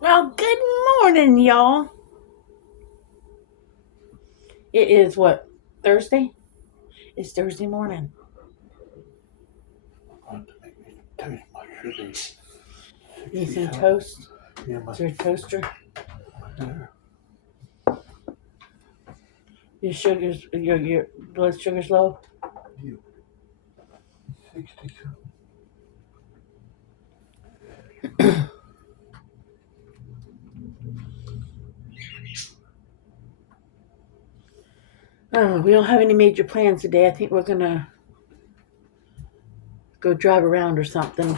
Well, good morning, y'all. It is what? Thursday? It's Thursday morning. Want to make me toast my sugar. Need some toast? Yeah, my Is there a toaster? there. Your blood sugar's low? Yeah, 62. Oh, we don't have any major plans today. I think we're gonna go drive around or something.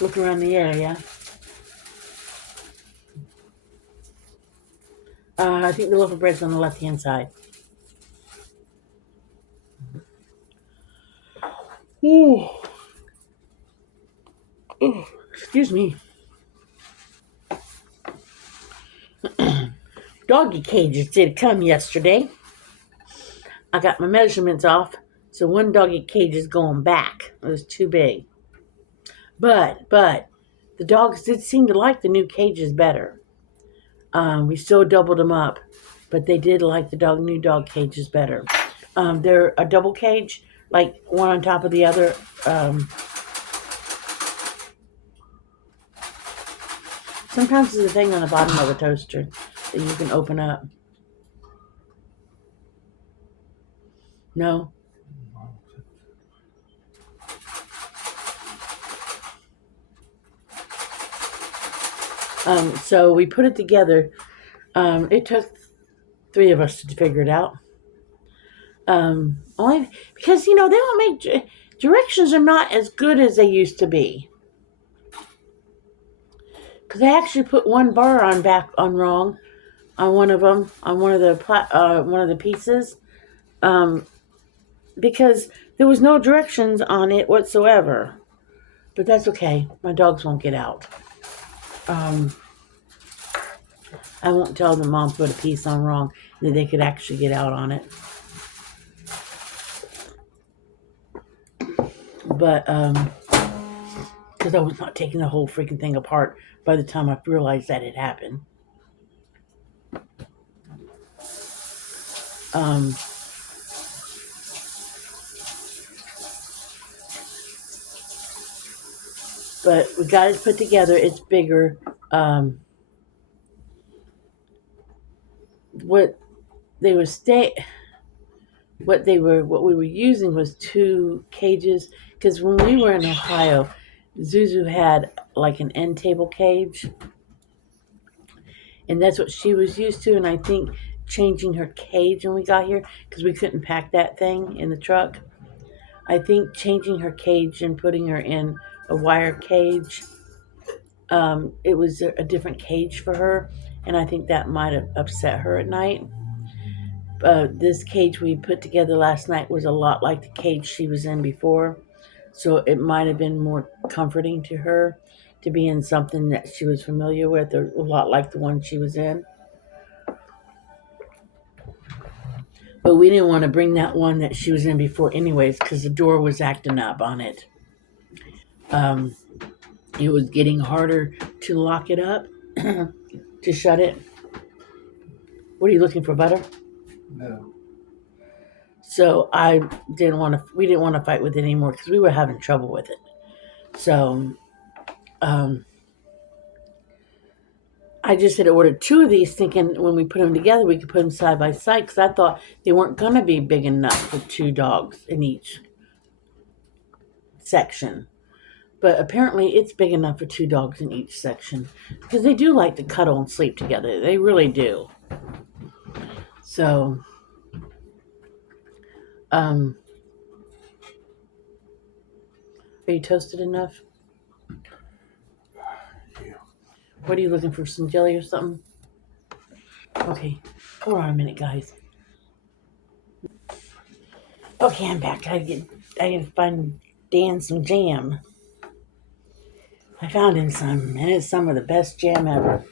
Look around the area. I think the loaf of bread's on the left-hand side. Ooh. Ooh. Excuse me. Doggy cages did come yesterday. I got my measurements off, so one doggy cage is going back. It was too big. But the dogs did seem to like the new cages better. We still doubled them up, but they did like the new dog cages better. They're a double cage, like one on top of the other. Sometimes there's a thing on the bottom of the toaster that you can open up. No. So we put it together. It took 3 of us to figure it out. Only because they don't make directions are not as good as they used to be. Because they actually put one bar on back on wrong on one of them on one of the pieces, because there was no directions on it whatsoever. But that's okay. My dogs won't get out. I won't tell them Mom put a piece on wrong that they could actually get out on it. But because I was not taking the whole freaking thing apart by the time I realized that it happened. But we got it put together. It's bigger. What they were what we were using was 2 cages, because when we were in Ohio, Zuzu had like an end table cage, and that's what she was used to. And I think changing her cage when we got here, because we couldn't pack that thing in the truck, I think changing her cage and putting her in a wire cage, it was a different cage for her, and I think that might have upset her at night. This cage we put together last night was a lot like the cage she was in before, so it might have been more comforting to her to be in something that she was familiar with, or a lot like the one she was in. But we didn't want to bring that one that she was in before anyways, because the door was acting up on it. Um, it was getting harder to lock it up, to shut it. What are you looking for, butter? No. So we didn't want to fight with it anymore because we were having trouble with it. So I just had ordered 2 of these, thinking when we put them together, we could put them side by side, because I thought they weren't going to be big enough for 2 dogs in each section. But apparently it's big enough for 2 dogs in each section, because they do like to cuddle and sleep together. They really do. So, are you toasted enough? Yeah. What are you looking for, some jelly or something? Okay, hold on a minute, guys. Okay, I'm back. I gotta find Dan some jam. I found him some, and it's some of the best jam ever.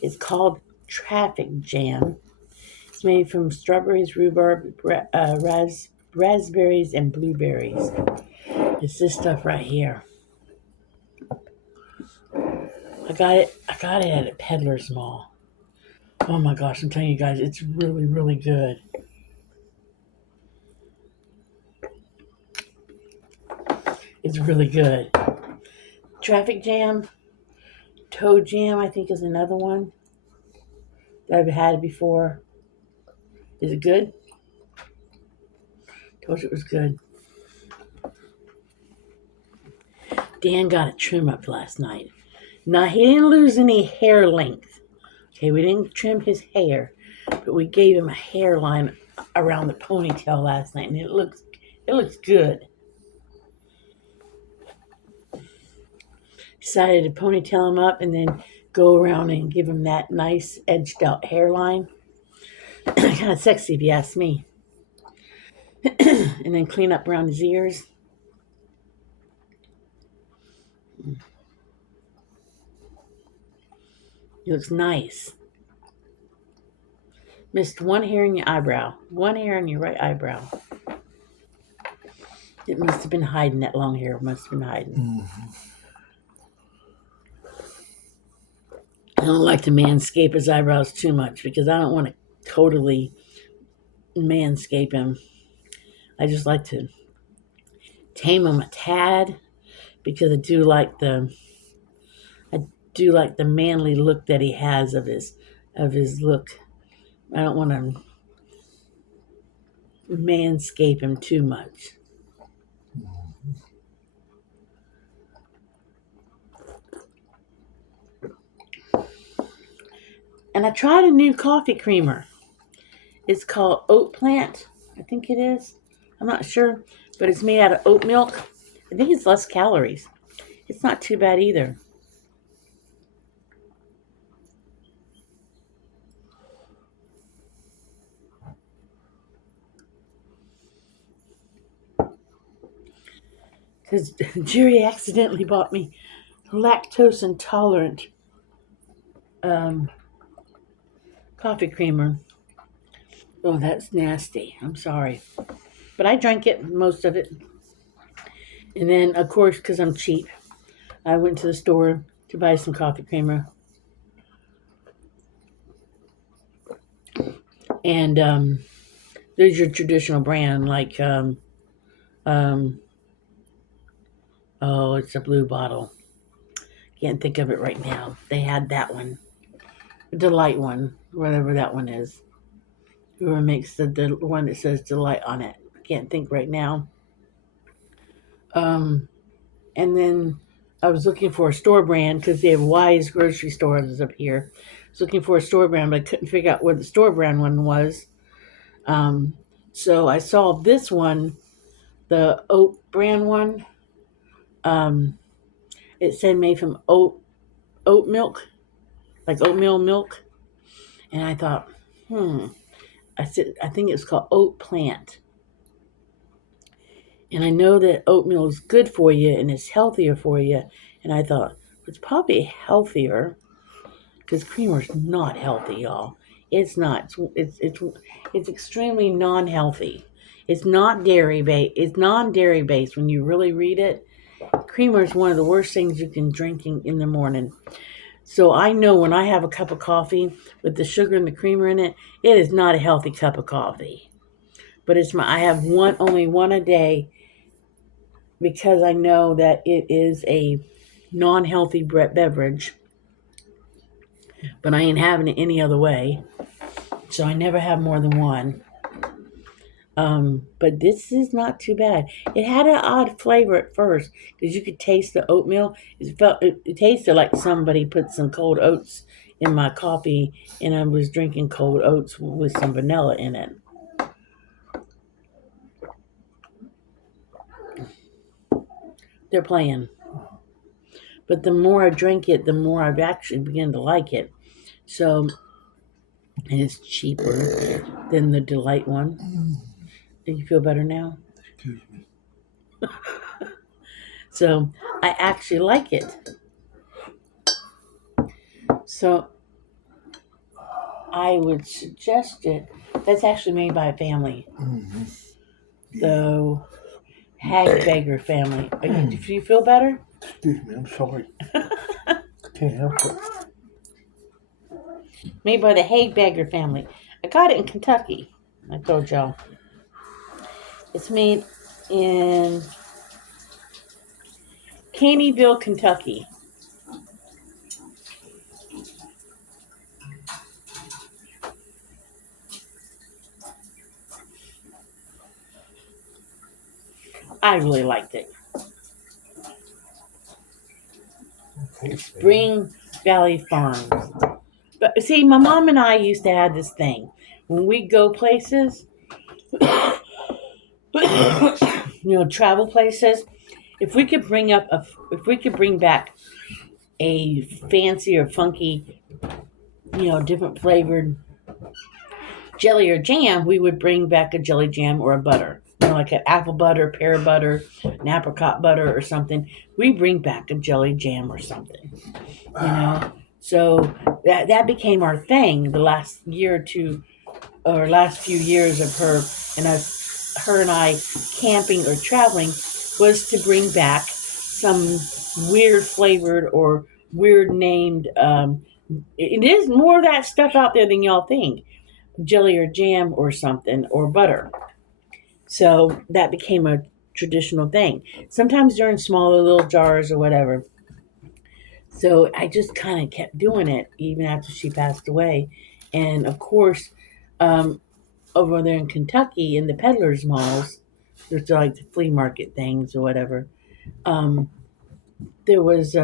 It's called Traffic Jam. It's made from strawberries, rhubarb, raspberries, and blueberries. It's this stuff right here. I got it at a Peddler's Mall. Oh my gosh, I'm telling you guys, it's really, really good. It's really good. Traffic Jam, Toe Jam, I think is another one that I've had before. Is it good? Told you it was good. Dan got a trim up last night. Now, he didn't lose any hair length. Okay, we didn't trim his hair, but we gave him a hairline around the ponytail last night, and it looks good. Decided to ponytail him up and then go around and give him that nice edged out hairline. Kind of sexy if you ask me. And then clean up around his ears. He looks nice. Missed one hair in your eyebrow. One hair in your right eyebrow. It must have been hiding, that long hair must have been hiding. Mm-hmm. I don't like to manscape his eyebrows too much because I don't want to totally manscape him. I just like to tame him a tad because I do like the manly look that he has of his look. I don't want to manscape him too much. And I tried a new coffee creamer. It's called Oat Plant. I think it is. I'm not sure. But it's made out of oat milk. I think it's less calories. It's not too bad either. Because Jerry accidentally bought me lactose intolerant coffee creamer. Oh, that's nasty. I'm sorry. But I drank it, most of it. And then, of course, because I'm cheap, I went to the store to buy some coffee creamer. And there's your traditional brand, like, oh, it's a blue bottle. Can't think of it right now. They had that one. Delight one, whatever that one is. Whoever makes the one that says Delight on it. I can't think right now. And then I was looking for a store brand because they have Wise grocery stores up here. I was looking for a store brand, but I couldn't figure out where the store brand one was. So I saw this one, the oat brand one. It said made from oat milk, like oatmeal milk. And I thought, I think it's called Oat Plant. And I know that oatmeal is good for you and it's healthier for you. And I thought, it's probably healthier because creamer's not healthy, y'all. It's not. It's extremely non-healthy. It's not dairy based. It's non-dairy based. When you really read it, creamer is one of the worst things you can drink in the morning. So I know when I have a cup of coffee with the sugar and the creamer in it, it is not a healthy cup of coffee. But I have only one a day because I know that it is a non-healthy beverage. But I ain't having it any other way. So I never have more than one. But this is not too bad. It had an odd flavor at first because you could taste the oatmeal. It tasted like somebody put some cold oats in my coffee and I was drinking cold oats with some vanilla in it. They're playing. But the more I drink it, the more I've actually begun to like it. So, and it's cheaper than the Delight one. Do you feel better now? Excuse me. So, I actually like it. So, I would suggest it. That's actually made by a family. Mm-hmm. The Hagberger family. Do you feel better? Excuse me, I'm sorry. Can't help it. Made by the Hagebagger family. I got it in Kentucky. I told y'all. It's made in Caneyville, Kentucky. I really liked it. Spring Valley Farms. But see, my mom and I used to have this thing. When we go places, travel places, if we could bring back a fancy or funky, different flavored jelly or jam, we would bring back a jelly jam or a butter. Like an apple butter, pear butter, an apricot butter or something. We bring back a jelly jam or something. So that became our thing the last year or two, or last few years of her and I camping or traveling, was to bring back some weird flavored or weird named. It is more of that stuff out there than y'all think, jelly or jam or something or butter. So that became a traditional thing. Sometimes they're in smaller little jars or whatever. So I just kind of kept doing it even after she passed away. And of course, over there in Kentucky in the peddlers malls, there's like the flea market things or whatever. There was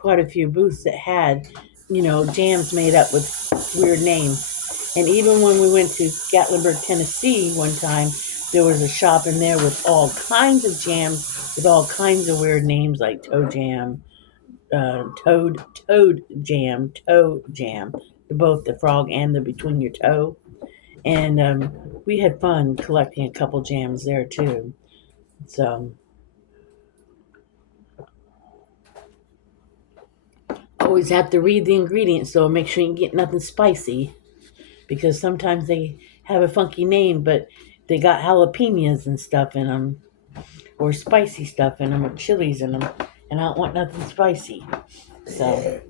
quite a few booths that had, jams made up with weird names. And even when we went to Gatlinburg, Tennessee one time, there was a shop in there with all kinds of jams with all kinds of weird names like toe jam, toad jam, both the frog and the between your toe. And we had fun collecting a couple jams there too. So always have to read the ingredients, so make sure you get nothing spicy, because sometimes they have a funky name, but they got jalapenos and stuff in them, or spicy stuff in them, or chilies in them, and I don't want nothing spicy. So,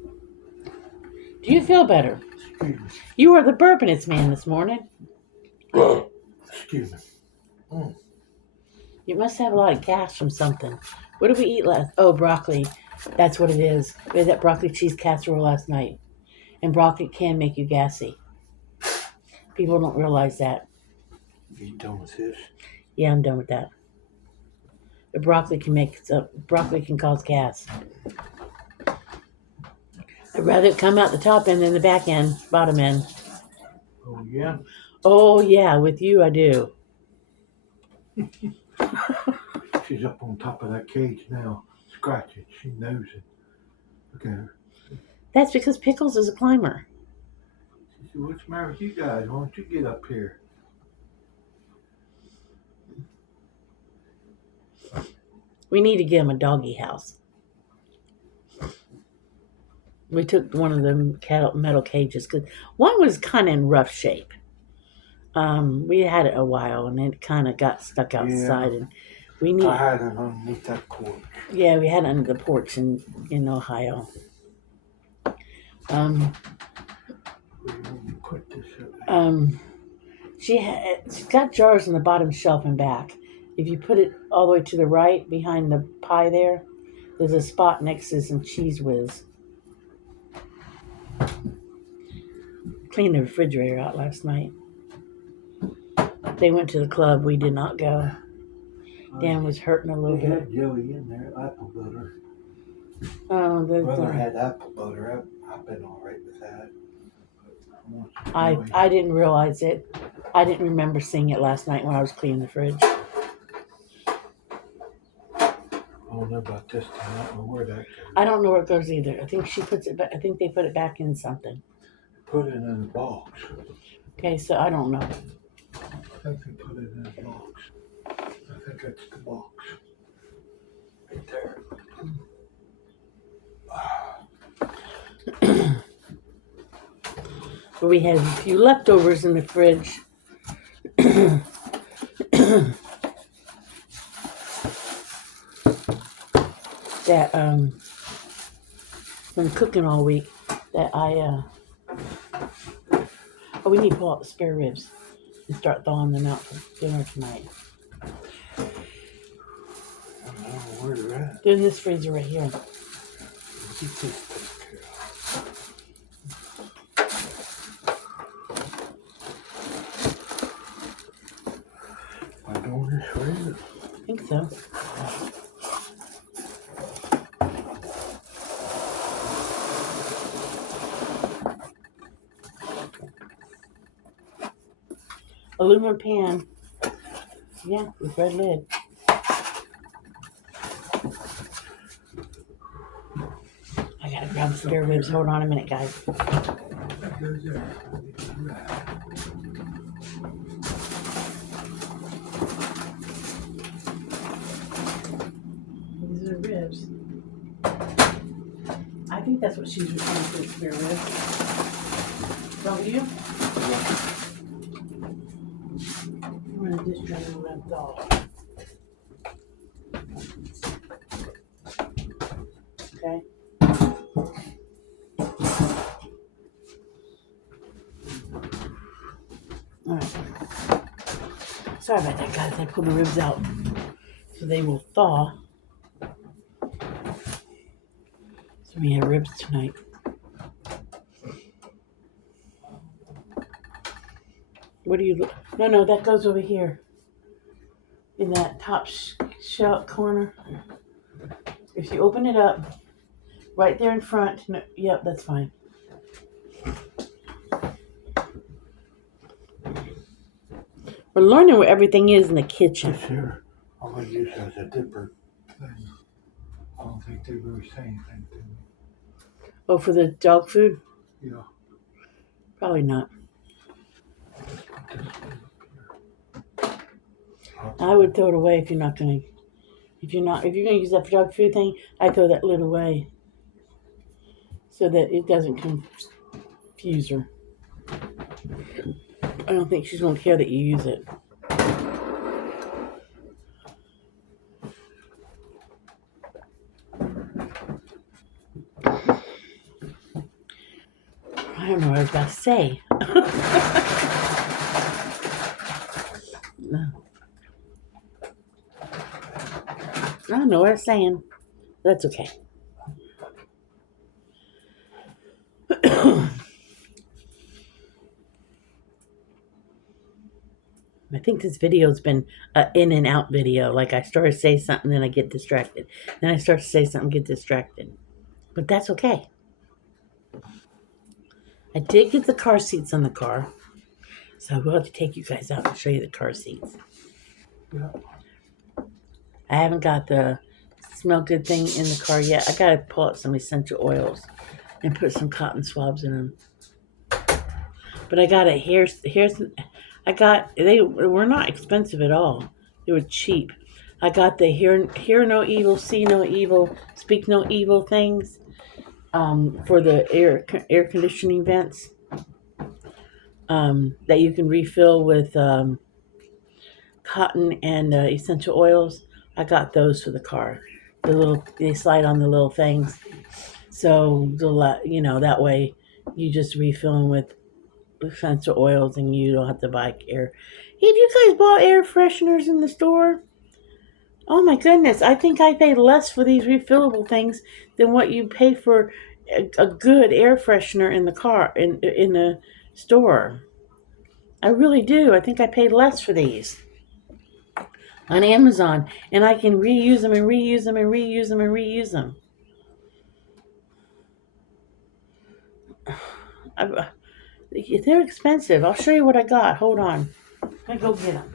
do you feel better? Excuse me. You were the bourbonist man this morning. Excuse me. You must have a lot of gas from something. What did we eat last? Oh, broccoli. That's what it is. We had that broccoli cheese casserole last night. And broccoli can make you gassy. People don't realize that. You done with this? Yeah, I'm done with that. The broccoli can cause gas. I'd rather it come out the top end than the back end, bottom end. Oh, yeah? Oh, yeah, with you I do. She's up on top of that cage now, scratching. She knows it. Look at her. That's because Pickles is a climber. She said, what's the matter with you guys? Why don't you get up here? We need to get him a doggy house. We took one of the metal cages because one was kind of in rough shape. We had it a while and it kind of got stuck outside, and I had it underneath that porch. Yeah, we had it under the porch in Ohio. Put this up. She's got jars on the bottom shelf and back. If you put it all the way to the right behind the pie there's a spot next to some Cheese Whiz. Cleaned the refrigerator out last night. They went to the club. We did not go. Dan was hurting a little They bit. had jelly in there, apple butter. Oh, Brother had apple butter. I've been all right with that. I didn't realize it. I didn't remember seeing it last night when I was cleaning the fridge. I don't know about this thing. I don't know where that goes. I don't know where it goes either. I think she puts it back. I think they put it back in something. Put it in a box. Okay, so I don't know. I think they put it in a box. I think that's the box. Right there. But we had a few leftovers in the fridge. That from cooking all week that oh, we need to pull out the spare ribs and start thawing them out for dinner tonight. I don't know where they're at. They're in this freezer right here. Keep this taken care of. I don't want to freeze it. I think so. Aluminum pan. Yeah, with red lid. I gotta grab the spare ribs. Hold on a minute, guys. That goes there. These are ribs. I think that's what she's referring to, spare ribs. Don't you? I'm gonna just try to rub thaw. Okay. Alright. Sorry about that, guys. I pulled the ribs out so they will thaw. So we have ribs tonight. What do you look? No, that goes over here. In that top shelf corner. If you open it up, right there in front. No, yep, that's fine. We're learning where everything is in the kitchen. This here, all I use as a dipper thing. I don't think they really say anything to me. Oh, for the dog food? Yeah. Probably not. Put this one up here. I would throw it away if you're not gonna. If you're gonna use that for dog food thing, I throw that lid away so that it doesn't confuse her. I don't think she's gonna care that you use it. I don't know what I was about to say. No. I don't know what I was saying. That's okay. I think this video's been an in and out video. Like I start to say something, then I get distracted. Then I start to say something, get distracted. But that's okay. I did get the car seats on the car. So I will have to take you guys out and show you the car seats. Yeah. I haven't got the smell good thing in the car yet. I gotta pull out some essential oils and put some cotton swabs in them. But I got they were not expensive at all. They were cheap. I got the hear no evil, see no evil, speak no evil things for the air conditioning vents that you can refill with cotton and essential oils. I got those for the car. They slide on the little things, so that way you just refill them with essential oils and you don't have to buy air. Hey, have you guys bought air fresheners in the store? Oh my goodness, I think I paid less for these refillable things than what you pay for a good air freshener in the car in the store. I really do. I think I paid less for these on Amazon, and I can reuse them and reuse them and reuse them and reuse them. They're expensive. I'll show you what I got. Hold on. Let me go get them.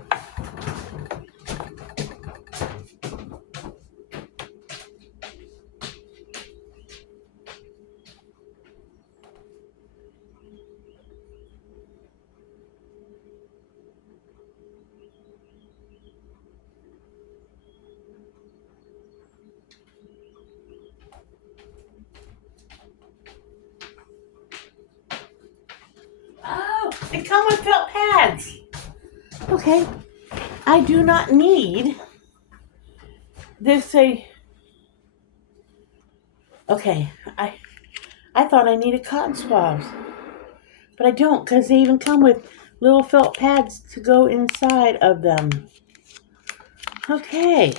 Oh, they come with felt pads. Okay. I do not need this. Okay. I thought I needed cotton swabs, but I don't because they even come with little felt pads to go inside of them. Okay,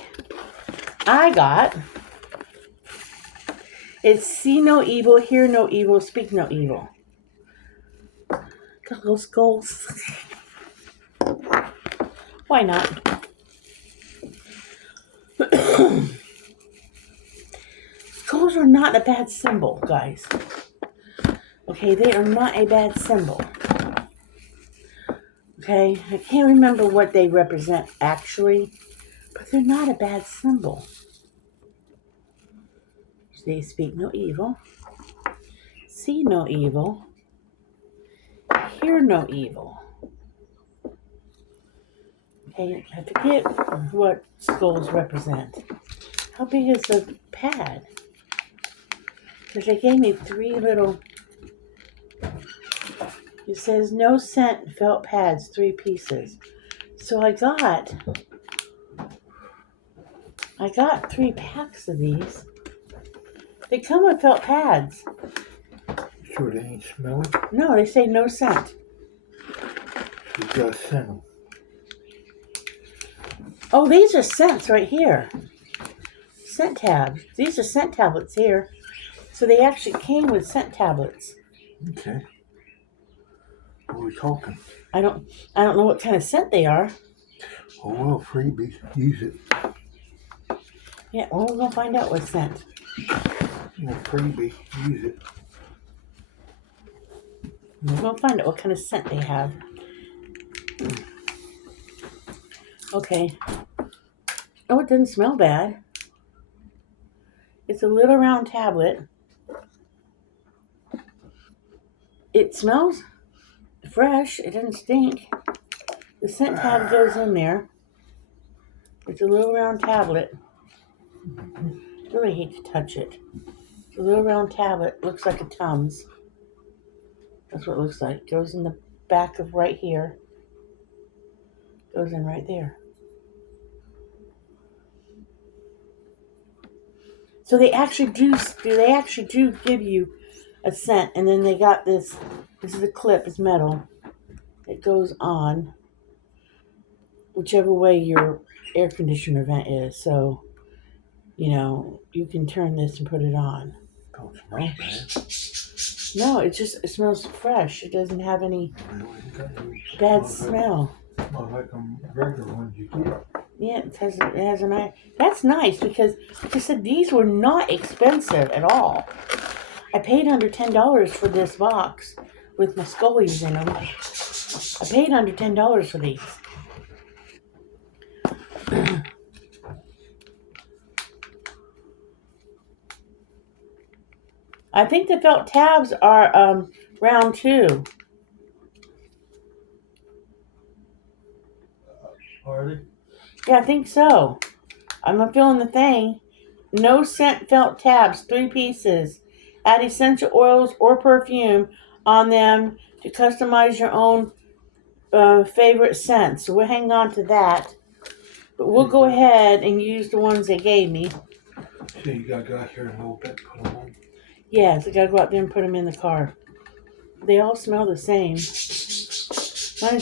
I got it's see no evil, hear no evil, speak no evil. Got little skulls. Why not? Skulls are not a bad symbol, guys. Okay, they are not a bad symbol. Okay, I can't remember what they represent actually, but they're not a bad symbol. They speak no evil, see no evil, hear no evil. Okay, I forget what skulls represent. How big is the pad? Because they gave me 3 little. It says no scent felt pads, 3 pieces. So I got 3 packs of these. They come with felt pads. Sure they ain't smelly? No, they say no scent. You gotta send them. Oh, these are scents right here. Scent tabs. These are scent tablets here. So they actually came with scent tablets. Okay. What are we talking? I don't know what kind of scent they are. Oh well, freebie. Use it. Yeah, well, we're gonna find out what scent. No freebie. Use it. We're gonna find out what kind of scent they have. Okay. Oh, it doesn't smell bad. It's a little round tablet. It smells fresh. It doesn't stink. The scent tab goes in there. It's a little round tablet. I really hate to touch it. It's a little round tablet. Looks like a Tums. That's what it looks like. Goes in the back of right here. Goes in right there. So they actually do give you a scent, and then they got this. This is a clip. It's metal. It goes on whichever way your air conditioner vent is. So, you can turn this and put it on. Don't smell bad. No, it smells fresh. It doesn't have any bad smell. Not like them regular ones you get. Yeah, it has a nice. That's nice because, like I said, these were not expensive at all. I paid under $10 for this box with my scullies in them. I paid under $10 for these. I think the felt tabs are round 2. Are they? Yeah, I think so. I'm feeling the thing. No scent felt tabs, 3 pieces. Add essential oils or perfume on them to customize your own favorite scents. So we'll hang on to that. But we'll go ahead and use the ones they gave me. So you gotta go out here in a little bit, put them on. Yes, I gotta go out there and put them in the car. They all smell the same. Might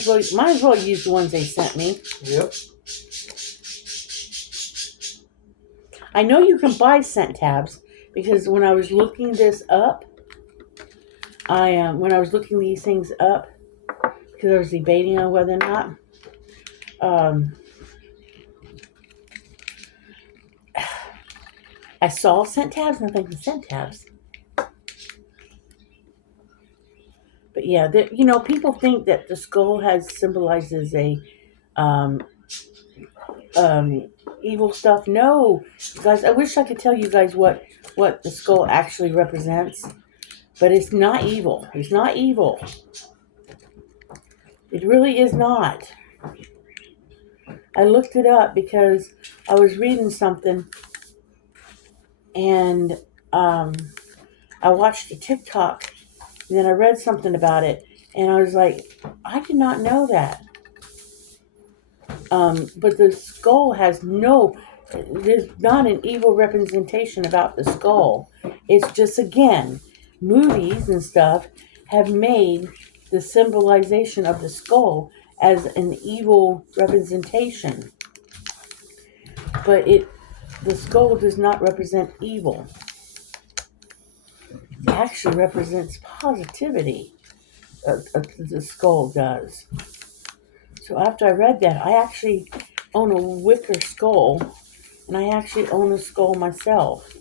as well use the ones they sent me. Yep. I know you can buy scent tabs because when I was looking this up, when I was looking these things up, because I was debating on whether or not, I saw scent tabs and I'm thinking scent tabs. But yeah, people think that the skull symbolizes a evil stuff. No, guys, I wish I could tell you guys what the skull actually represents, but it's not evil. It's not evil. It really is not. I looked it up because I was reading something, and I watched a TikTok, and then I read something about it, and I was like, I did not know that. But the skull there's not an evil representation about the skull. It's just, again, movies and stuff have made the symbolization of the skull as an evil representation, but the skull does not represent evil. It actually represents positivity. The skull does. So after I read that, I actually own a wicker skull, and I actually own a skull myself.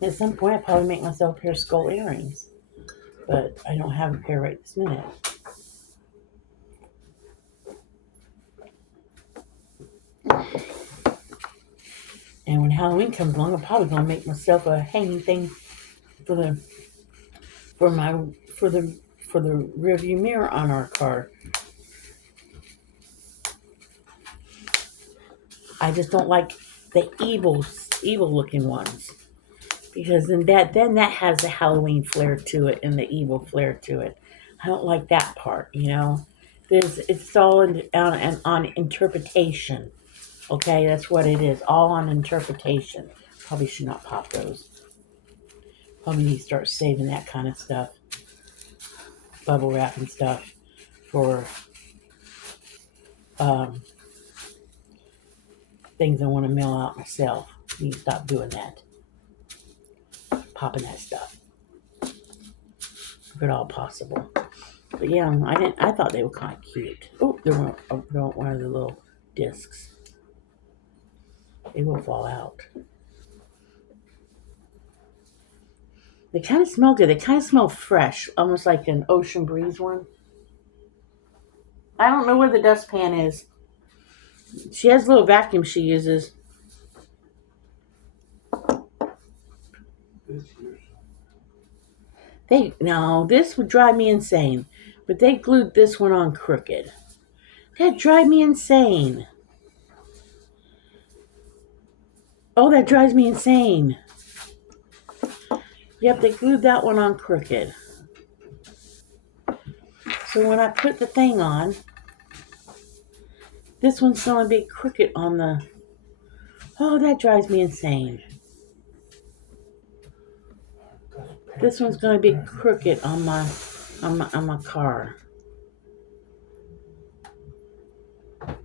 At some point, I'll probably make myself a pair of skull earrings, but I don't have a pair right this minute. And when Halloween comes along, I'm probably gonna make myself a hanging thing for the for my for the for the rearview mirror on our car. I just don't like the evil looking ones, because then that has the Halloween flair to it and the evil flair to it. I don't like that part. It's all on interpretation. Okay, that's what it is. All on interpretation. Probably should not pop those. Probably need to start saving that kind of stuff, bubble wrap and stuff, for um, things I want to mail out myself. Need to stop doing that, popping that stuff, if at all possible. But yeah, I thought they were kind of cute. Oh, they're one of the little discs. They will fall out. They kind of smell good. They kind of smell fresh, almost like an Ocean Breeze one. I don't know where the dustpan is. She has a little vacuum she uses. This would drive me insane. But they glued this one on crooked. That drive me insane. Oh, that drives me insane. Yep, they glued that one on crooked. So when I put the thing on, this one's going to be crooked on the... Oh, that drives me insane. This one's going to be crooked on my car.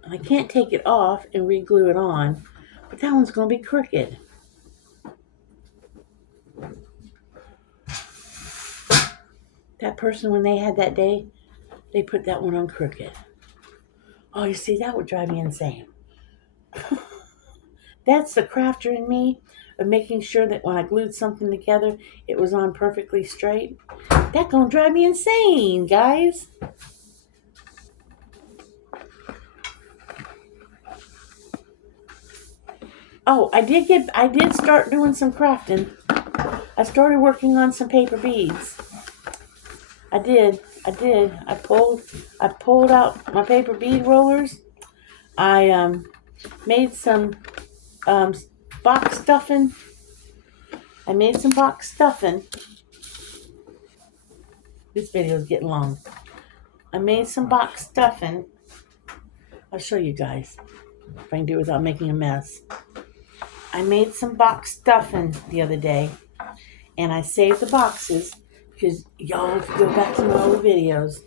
I can't take it off and re-glue it on, but that one's going to be crooked. That person, when they had that day, they put that one on crooked. Oh, you see, that would drive me insane. That's the crafter in me, of making sure that when I glued something together, it was on perfectly straight. That's gonna drive me insane, guys. Oh, I did start doing some crafting. I started working on some paper beads. I did. I pulled out my paper bead rollers. I made some box stuffing. This video is getting long. I made some box stuffing. I'll show you guys if I can do it without making a mess. I made some box stuffing the other day, and I saved the boxes because y'all, if you go back to my old videos,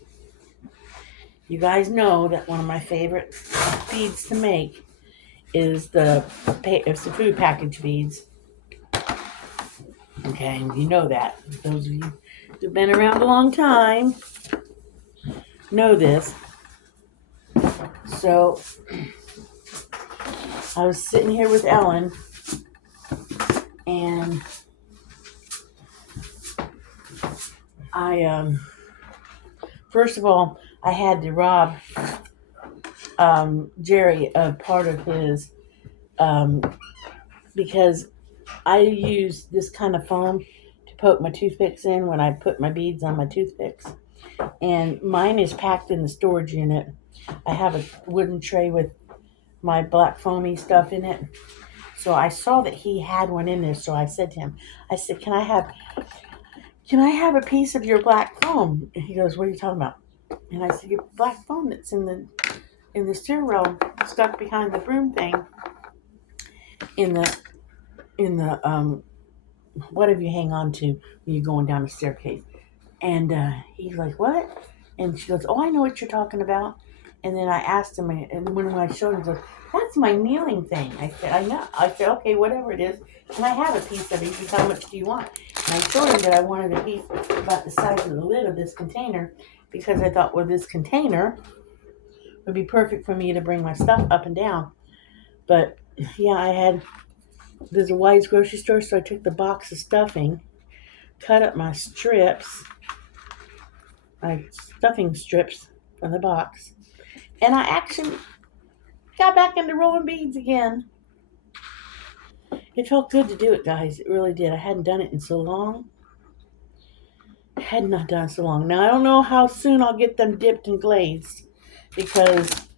you guys know that one of my favorite beads to make is the food package beads. Okay, you know that. Those of you who've been around a long time know this. So I was sitting here with Ellen, and I first of all, I had to rob Jerry of part of his, because I use this kind of foam to poke my toothpicks in when I put my beads on my toothpicks. And mine is packed in the storage unit. I have a wooden tray with my black foamy stuff in it. So I saw that he had one in there. So I said to him, can I have a piece of your black foam? And he goes, what are you talking about? And I said, your black foam that's in in the stairwell, stuck behind the broom thing, in the whatever you hang on to when you're going down the staircase. And he's like, "What?" And she goes, "Oh, I know what you're talking about." And then I asked him, and when I showed him, he goes, "That's my kneeling thing." I said, "I know." I said, "Okay, whatever it is, can I have a piece of it? He said, "How much do you want?" And I showed him that I wanted a piece about the size of the lid of this container, because I thought, well, this container would be perfect for me to bring my stuff up and down. But yeah, there's a Wise grocery store, so I took the box of stuffing, cut up my stuffing strips from the box, and I actually got back into rolling beads again. It felt good to do it, guys. It really did. I hadn't done it in so long. I had not done it so long. Now, I don't know how soon I'll get them dipped and glazed, because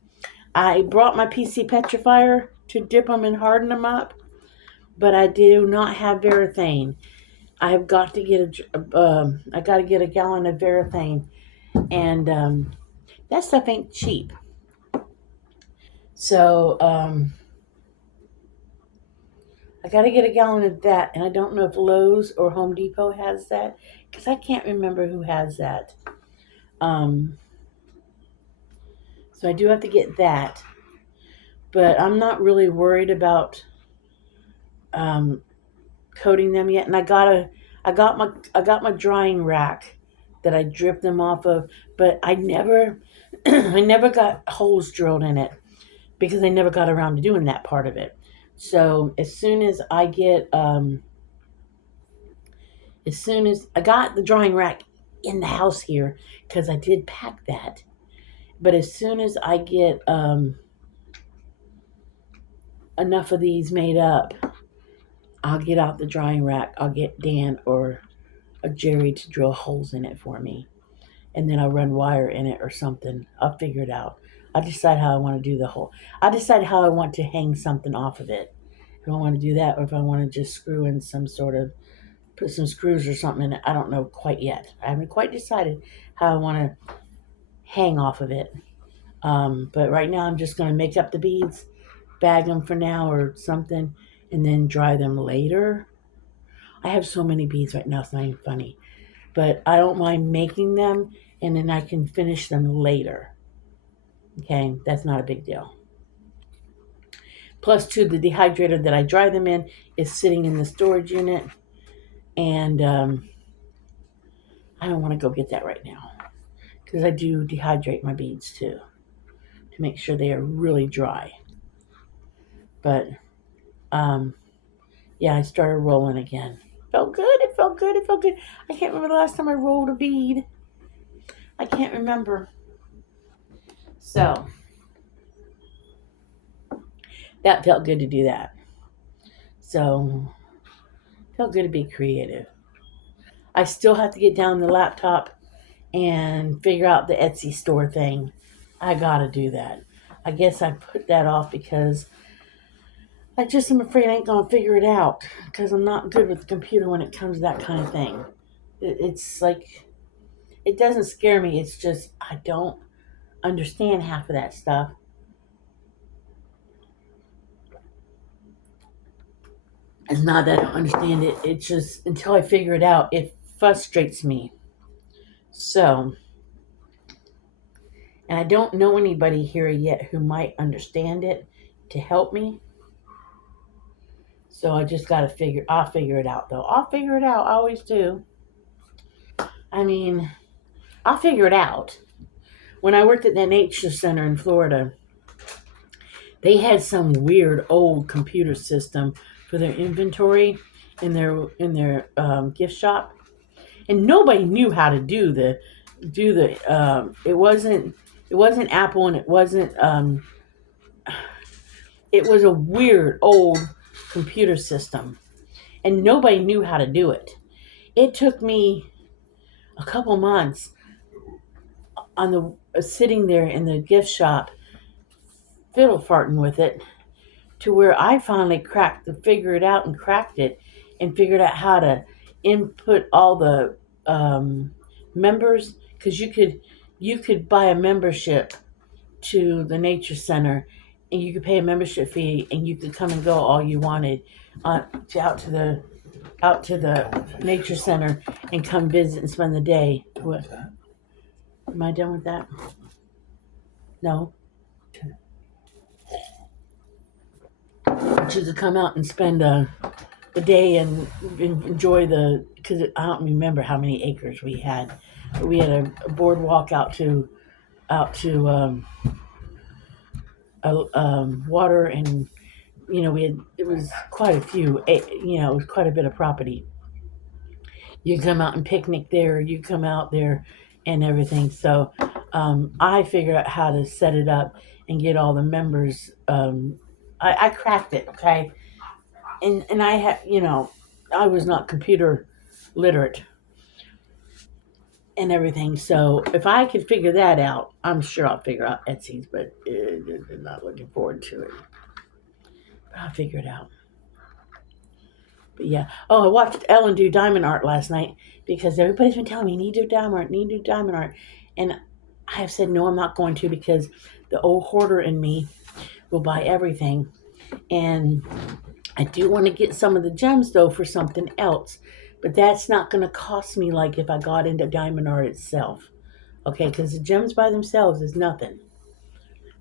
I brought my PC petrifier to dip them and harden them up, but I do not have Varathane. I've got to get I got to get a gallon of Varathane, and that stuff ain't cheap. So I got to get a gallon of that, and I don't know if Lowe's or Home Depot has that, because I can't remember who has that. So I do have to get that, but I'm not really worried about coating them yet. And I got my drying rack that I drip them off of, but I never I never got holes drilled in it, because I never got around to doing that part of it. So as soon as I got the drying rack in the house here, because I did pack that, but as soon as I get enough of these made up, I'll get out the drying rack. I'll get Dan or a Jerry to drill holes in it for me, and then I'll run wire in it or something. I'll figure it out. I'll decide how I want to do the whole. I'll decide how I want to hang something off of it. If I want to do that, or if I want to just screw in put some screws or something in it. I don't know quite yet. I haven't quite decided how I want to hang off of it. But right now, I'm just going to make up the beads, bag them for now or something, and then dry them later. I have so many beads right now, it's not even funny. But I don't mind making them, and then I can finish them later. Okay, that's not a big deal. Plus, too, the dehydrator that I dry them in is sitting in the storage unit, and I don't want to go get that right now, because I do dehydrate my beads too, to make sure they are really dry. But yeah, I started rolling again. Felt good. It felt good. It felt good. I can't remember the last time I rolled a bead. I can't remember. So that felt good to do that. So felt good to be creative. I still have to get down the laptop and figure out the Etsy store thing. I gotta do that. I guess I put that off because I just am afraid I ain't gonna figure it out, because I'm not good with the computer when it comes to that kind of thing. It's like, it doesn't scare me. It's just I don't understand half of that stuff. It's not that I don't understand it. It's just until I figure it out, it frustrates me. So, and I don't know anybody here yet who might understand it to help me. So I just gotta I'll figure it out though. I'll figure it out. I always do. I mean, I'll figure it out. When I worked at that nature center in Florida, they had some weird old computer system for their inventory in their gift shop, and nobody knew how to do the. It wasn't Apple, and it was a weird old computer system, and nobody knew how to do it. It took me a couple months on the sitting there in the gift shop, fiddle farting with it, to where I finally figured it out and cracked it, and figured out how to input all the members, because you could buy a membership to the nature center, and you could pay a membership fee, and you could come and go all you wanted, out to the nature center and come visit and spend the day. What? Am I done with that? No. But you could come out and spend the day and enjoy because I don't remember how many acres we had. But we had a boardwalk out to water, and it was quite a few. It was quite a bit of property. You come out and picnic there. You come out there and everything. So I figured out how to set it up and get all the members. I cracked it, okay, and I had I was not computer literate and everything. So if I could figure that out, I'm sure I'll figure out Etsy's. But I'm not looking forward to it. But I'll figure it out. But yeah. Oh, I watched Ellen do diamond art last night because everybody's been telling me, you need to do diamond art, need to do diamond art. And I have said, no, I'm not going to, because the old hoarder in me will buy everything. And I do want to get some of the gems, though, for something else. But that's not going to cost me like if I got into diamond art itself. Okay, because the gems by themselves is nothing.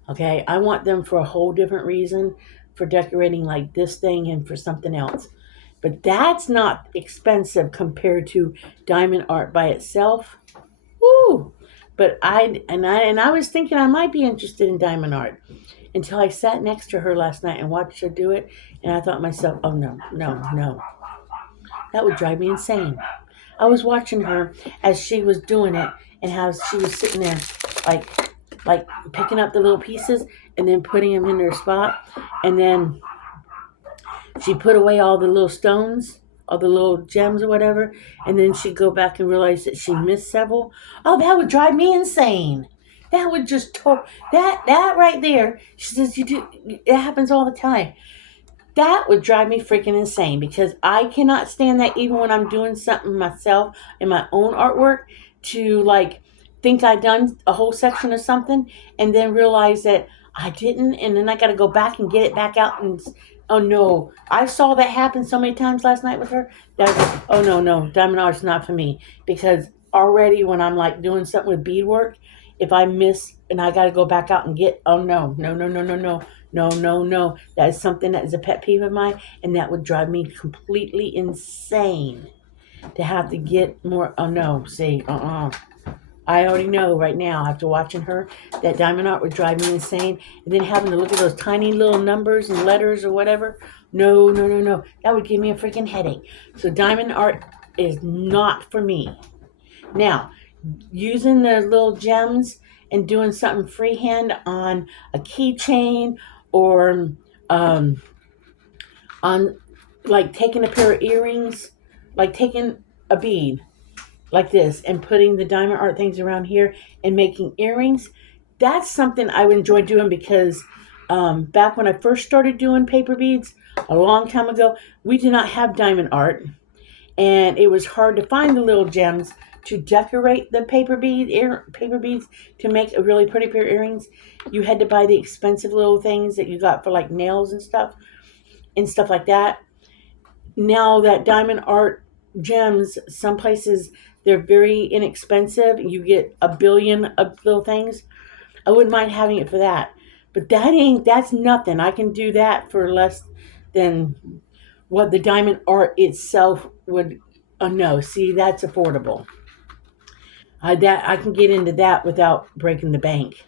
Okay, I want them for a whole different reason, for decorating like this thing and for something else. But that's not expensive compared to diamond art by itself. Woo! But I was thinking I might be interested in diamond art until I sat next to her last night and watched her do it, and I thought to myself, oh no, no, no. That would drive me insane. I was watching her as she was doing it, and how she was sitting there like picking up the little pieces and then putting them in their spot, and then she put away all the little stones, all the little gems or whatever, and then she'd go back and realize that she missed several. Oh, that would drive me insane. That would just that right there. She says you do. It happens all the time. That would drive me freaking insane, because I cannot stand that, even when I'm doing something myself in my own artwork, to like think I've done a whole section of something and then realize that I didn't, and then I got to go back and get it back out. And oh no, I saw that happen so many times last night with her. That oh no, diamond art's not for me, because already when I'm like doing something with beadwork, if I miss and I got to go back out and get, oh no, no, no, no, no, no. No, no, no. That is something that is a pet peeve of mine, and that would drive me completely insane to have to get more. Oh no, see, I already know right now, after watching her, that diamond art would drive me insane. And then having to look at those tiny little numbers and letters or whatever. No, no, no, no. That would give me a freaking headache. So diamond art is not for me. Now, using the little gems and doing something freehand on a keychain, or on like taking a pair of earrings, like taking a bead like this and putting the diamond art things around here and making earrings. That's something I would enjoy doing, because back when I first started doing paper beads a long time ago, we did not have diamond art, and it was hard to find the little gems to decorate the paper beads to make a really pretty pair of earrings. You had to buy the expensive little things that you got for like nails and stuff like that. Now that diamond art gems, some places they're very inexpensive. You get a billion of little things. I wouldn't mind having it for that. But that's nothing. I can do that for less than what the diamond art itself would. Oh no, see, that's affordable. I can get into that without breaking the bank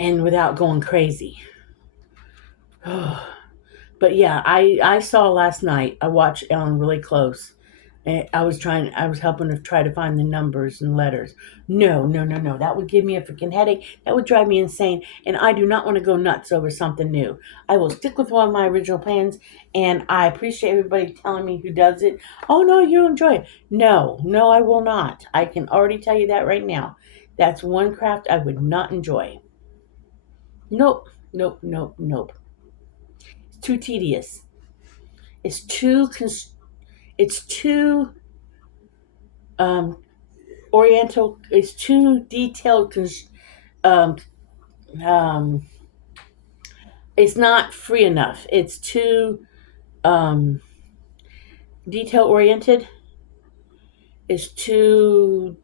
and without going crazy. But yeah, I saw last night. I watched Ellen really close. And I was helping her try to find the numbers and letters. No, no, no, no. That would give me a freaking headache. That would drive me insane. And I do not want to go nuts over something new. I will stick with one of my original plans. And I appreciate everybody telling me who does it. Oh, no, you enjoy it. No, no, I will not. I can already tell you that right now. That's one craft I would not enjoy. Nope, nope, nope, nope. It's too tedious. It's too it's too oriental. It's too detailed. Um, it's not free enough. It's too detail oriented. It's too,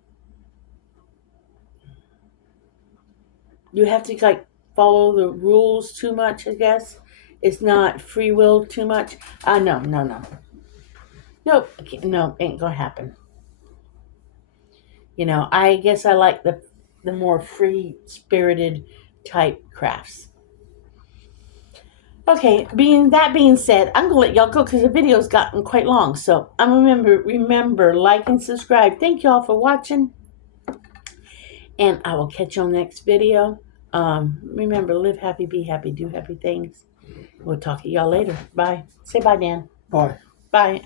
you have to like follow the rules too much, I guess. It's not free will too much. No, no, no. Nope. No, ain't gonna happen. I guess I like the more free spirited type crafts. Okay, being said, I'm gonna let y'all go because the video's gotten quite long. So remember, like and subscribe. Thank y'all for watching, and I will catch you on the next video. Remember, live happy, be happy, do happy things. We'll talk to y'all later. Bye. Say bye, Dan. Bye. Bye.